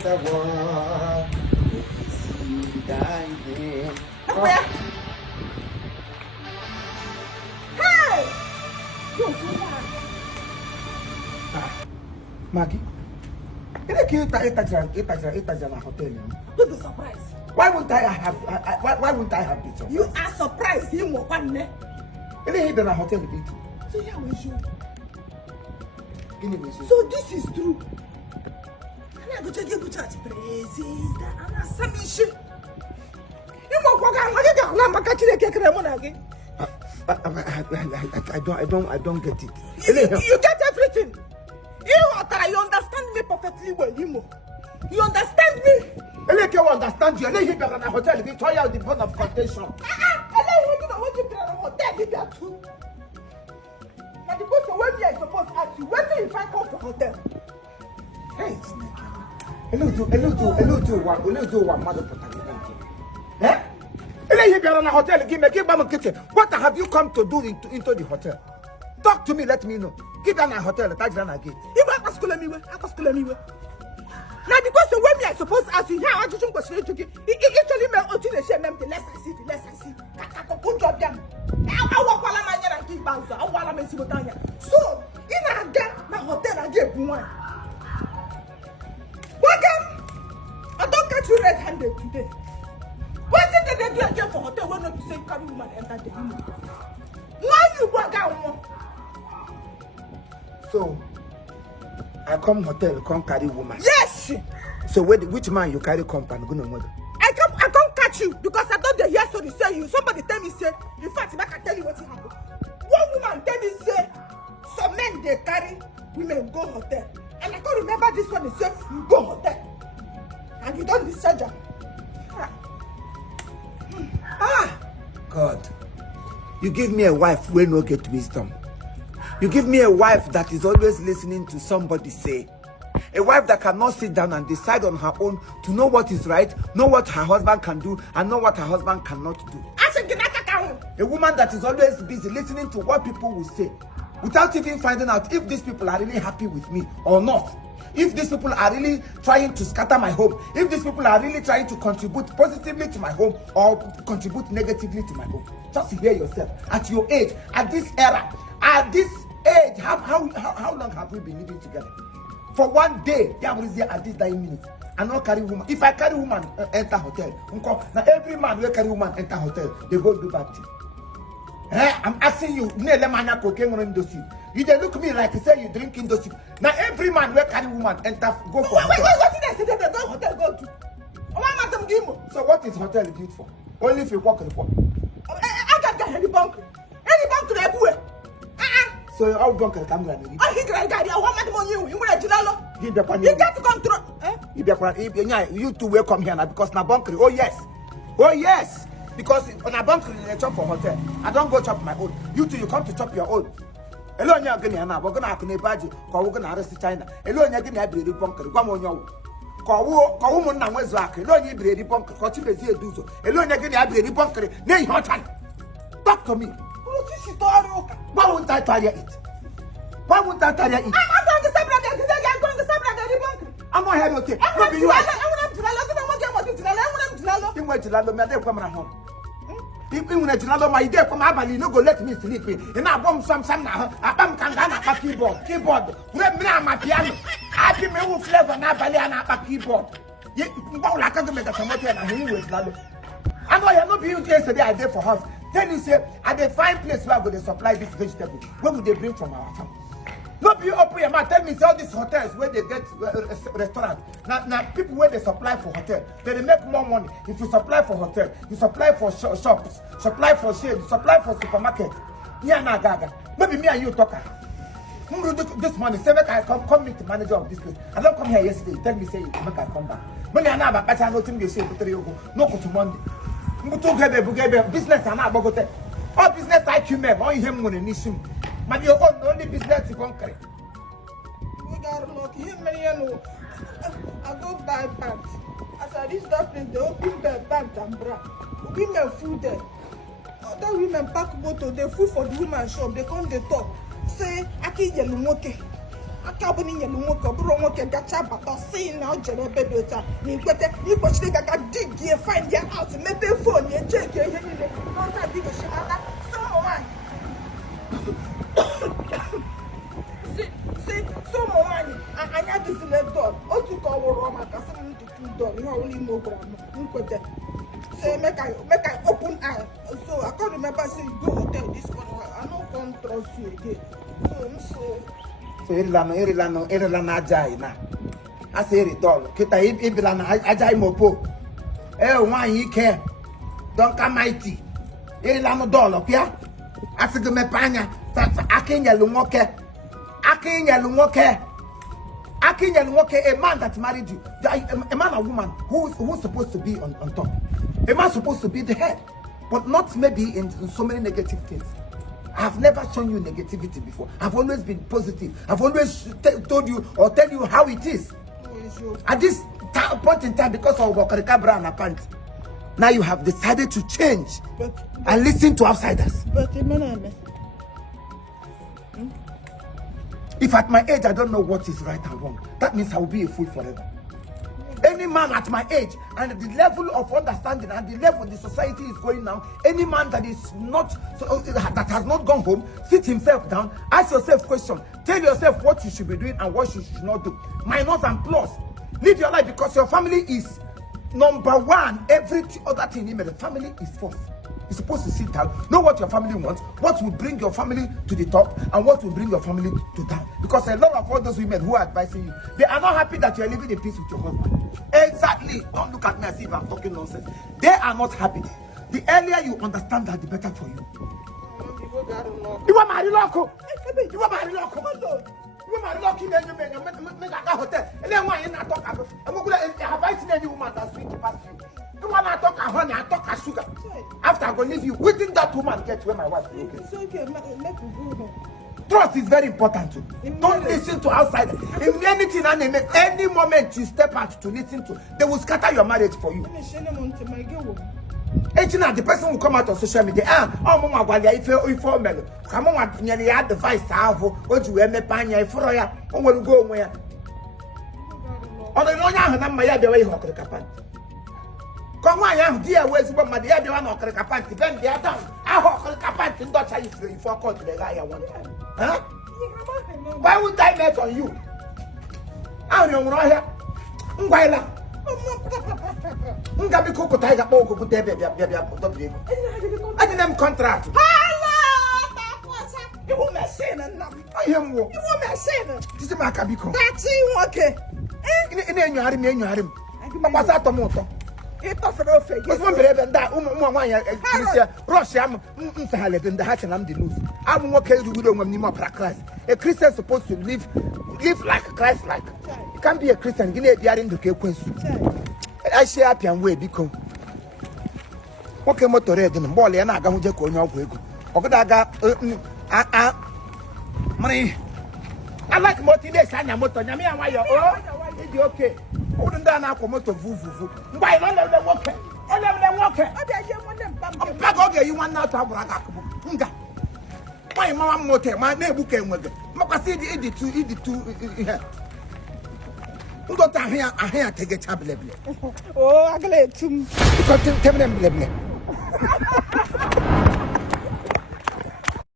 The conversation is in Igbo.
the world. See dying. Hey! Maggi, you know, you a hotel. Don't be surprised. Why won't I have? Why won't I have this? You are surprised. You more one ne. You know, you a hotel with it. So yeah, we should. So So this is true. I'm going to give you church praises. I'm not some shit. You won't walk out. I'm catching a cake again. I don't get it. You get everything. You understand me perfectly well, Imo. You understand me? I understand you. I live in a hotel. We try out the point of contention. I don't want you to be in a hotel. Give that too. Now the person when we are supposed to ask you, when do you find come for hotel? Hey, hello, one mother protagonist. Eh? What have you come to do into the hotel? Talk to me, let me know. Give them a hotel, touch them again. You want to school anyway? Now because when we are supposed to ask you, how are you going to give? It actually may ultimately share them the less I see, the less I see. Good job, them. I walk while I'm here and keep bouncing. I want to see what I am. So, in a gap, my hotel, I get one. Welcome. I don't catch you red-handed today. What is it that they do again for hotel when not to say carry woman enter the room? Why you walk out? So, I come hotel, come carry woman. Yes. So which man you carry company? Go no mother. I can't catch you because I don't hear story say you. Somebody tell me say, in fact, if I can tell you what happened. One woman tell me say, some men they carry women go hotel. And I can't remember this one, they say, you go hotel. And you don't discharge them. God, you give me a wife where no get wisdom. You give me a wife that is always listening to somebody say. A wife that cannot sit down and decide on her own to know what is right, know what her husband can do, and know what her husband cannot do. A woman that is always busy listening to what people will say, without even finding out if these people are really happy with me or not. If these people are really trying to scatter my home, if these people are really trying to contribute positively to my home or contribute negatively to my home. Just hear yourself. At your age, at this era, at this age, how long have we been living together? For one day, yeah, what is there at this 9 minutes? I not carry woman. If I carry woman enter hotel, now every man will carry woman enter hotel, they go do bad thing. I'm asking you, you they look me like you say you drink Indosi. Now every man will carry woman enter go for hotel. What did I say they go hotel go to? So what is hotel good for? Only if you walk in the port. I can't get any bank to the everywhere. So how drunk can come and I want money. You want to you got to control. You two will come here now because na bunker. Oh yes. Because on a bunker they chop for hotel. I don't go chop my own. You two you come to chop your own. Hello, you're going to we're going to have a badge. We're going to arrest China. Hello, you're going to have a bunker. Come on, you. Call woman and was like, hello, you're going to bunker. What you do so. Hello, you're going to have a bunker. Nay, hot time. Talk to me. Why won't I tell you it? Why won't I tell you it? I'm going to bunker. I'm not here, okay. I You are. Even when I my day from Abali, no go let me sleep. And I bomb some now. I bomb Kangana keyboard. Let me my piano. I give me flavor and Abali and a keyboard. Yet, I can't make a tomato and I hear with Lalo. I know you're not being yesterday. I did for house. Then you say, at the fine place where I'm going to supply this vegetable. What would they bring from our farm? Not be open your mouth. Tell me, all these hotels where they get restaurants. Now people where they supply for hotel, they make more money. If you supply for hotel, you supply for shops, supply for shade, supply for supermarket. Yeah, na gaga. Maybe me and you talker. This morning, say make I come meet the manager of this place. I don't come here yesterday. Tell me say make I come back. When you are now back, I know thing they say no go to Monday. Business and about all business IQ men, all him when you need. But your only business is concrete. We got lucky. I go buy pants. As I reach that place, they open their pants and bra. Women food there. Other women pack motor, they food for the woman shop. They come, they talk. Say, Aki Yelumoke. Akabuni yenu nwoke buru nwoke gacha bata si na o jere ebe dị otu a na ikwete ikpochiri gaga dig ye find ya out mepe phone ye check ihe niile n'ọta dị ga shimata so one so mwani anya dizile dog otu ka ọwụrụ maka sị m ntutu dog ihe ọwụrụ ime ogbara m nkwete say make I open eye so I can't remember say you go hotel this one I no come trust you again so Irilano ajai na. Asa iri dol. Kita ibilana ajai mopo. Nwanyi ike. Don ka mighty. Irilano dol pia. Asige mepanya. Akinyelu nwoke. A man that married you. A man or woman who's supposed to be on top. A man supposed to be the head. But not maybe in so many negative things. I've never shown you negativity before. I've always been positive. I've always told you or tell you how it is. At this point in time, because of Wakarikabra and Apant, now you have decided to change and listen to outsiders. But if at my age I don't know what is right and wrong, that means I will be a fool forever. Any man at my age and the level of understanding and the level the society is going now, any man that is not that has not gone home, sit himself down, ask yourself question, tell yourself what you should be doing and what you should not do. Minus and plus. Live your life because your family is number one. Every other thing in the family is first. You're supposed to sit down, know what your family wants, what will bring your family to the top, and what will bring your family to down. Because a lot of all those women who are advising you, they are not happy that you are living in peace with your husband. Exactly. Don't look at me as if I'm talking nonsense. They are not happy. The earlier you understand that, the better for you. You are married local. You are married local. You are married local. You are hotel. And then why you not talk about? Have I seen any woman that's sweet past you? You want to talk a honey, I talk a sugar. After I go leave you, within that woman gets where my wife is. It's okay, let me go home. Trust is very important too. Don't listen to outsiders. In anything and any moment you step out to listen to, they will scatter your marriage for you. The person will come out on social media. Mama, if you come on, nearly advice. What you ever panya for ya? Will go where? On the long hand, my other way, Hocker Capan. Come on, dear, where's what my dear one or Capant? Then they are done. I hope Capant and Dutch if you forgot the guy I want. Huh? Why would I bet on you? I don't know here. Ngwaila. Ngabi koko tiger boko put there, baby. I didn't contract. You won't mess in and nothing. I am you won't mess in. This is my cabiko. That's it, okay. In your him. What's that tomato? It's not for the fake. What's one baby and that Russia, in the hatch and I'm the loose. I'm okay with you when you more Christ. A Christian is supposed to live like Christ like. You can't be a Christian, you need to the question. I say happy and way because okay, motor red and ball and I got to go on your way. Money. I like motivation and motor. Yami, why you're okay. Wouldn't that now come to vuvu? Why not let them walk? All of them walk. Okay, you want now to have a why, Mamma Motor, my neighbor came with it. Macassi, the two. Don't I hear take a tablet? Oh, I glad to tell them.